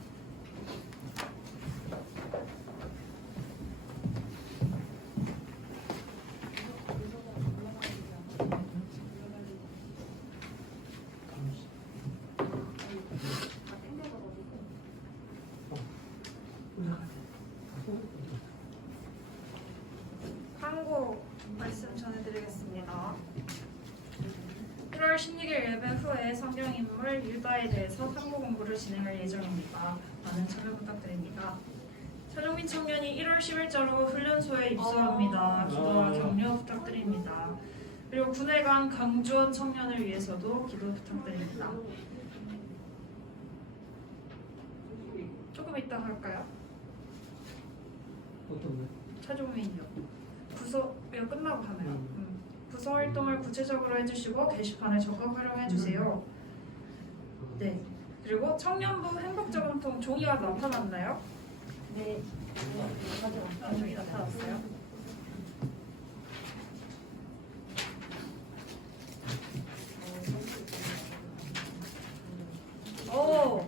광고 말씀 전해드리겠습니다. 1월 16일 예배 후에 성경 인물 유다에 대해서 탐구 공부를 진행할 예정입니다. 많은 참여 부탁드립니다. 최종민 청년이 1월 10일자로 훈련소에 입소합니다. 기도와 격려 부탁드립니다. 그리고 군에 간 강주원 청년을 위해서도 기도 부탁드립니다. 조금 이따 할까요? 어떤 거? 최종민이요. 부서 이거 끝나고 하나요? 부서 활동을 구체적으로 해주시고 게시판에 적극 활용해주세요. 네. 그리고 청년부 행복저금통 종이가 나타났나요? 네. 종이 나타났어요. 오,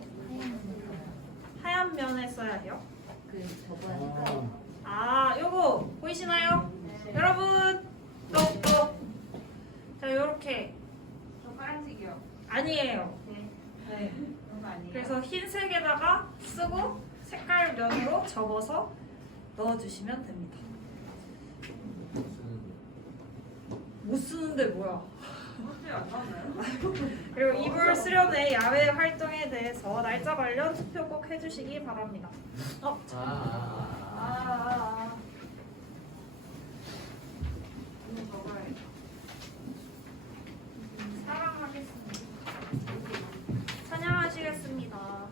하얀 면에 써야 해요. 그 저번에 요거 보이시나요? 여러분, 똑똑. 자, 요렇게. 저 파란색이요. 아니에요. 네. 그런 거 아니에요? 그래서 흰색에다가 쓰고 색깔 면으로 접어서 넣어주시면 됩니다. 못 쓰는데 뭐야? 어떻게 안 나오나요? 그리고 이불 수련회 야외 활동에 대해서 날짜 관련 투표 꼭 해주시기 바랍니다. 이거 적어야겠다. 사랑하겠습니다. 찬양하시겠습니다.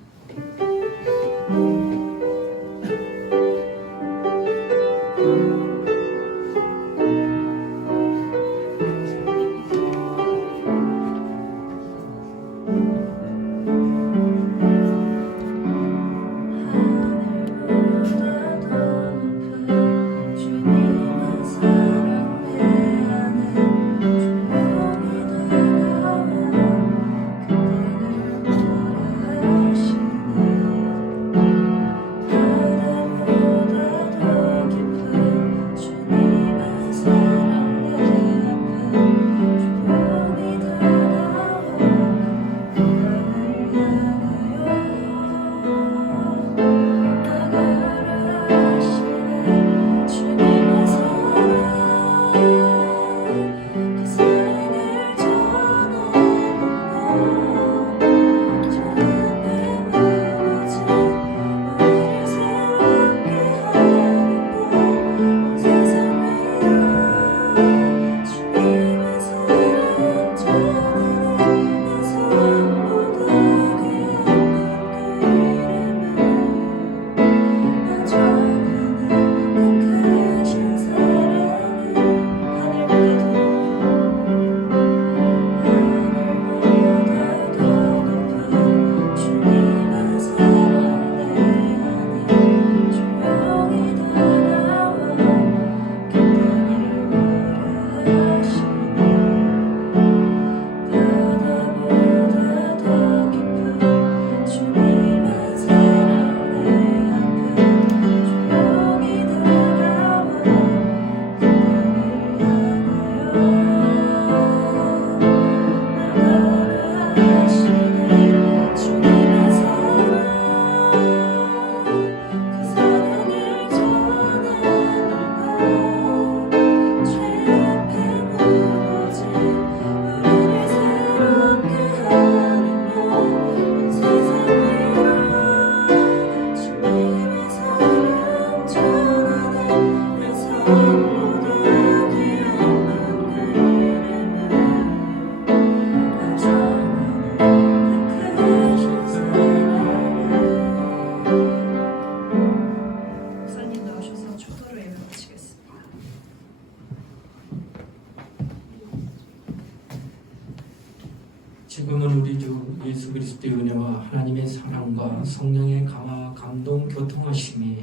지금은 우리 주 예수 그리스도의 은혜와 하나님의 사랑과 성령의 감화, 감동, 교통하심이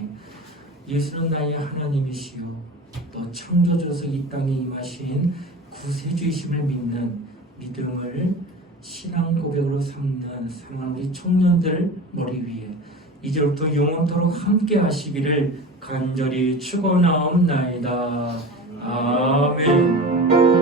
예수는 나의 하나님이시요 또 창조주로서 이 땅에 임하신 구세주이심을 믿는 믿음을 신앙 고백으로 삼는 사랑하는 우리 청년들 머리 위에 이제부터 영원토록 함께 하시기를 간절히 축원하옵나이다. 아멘.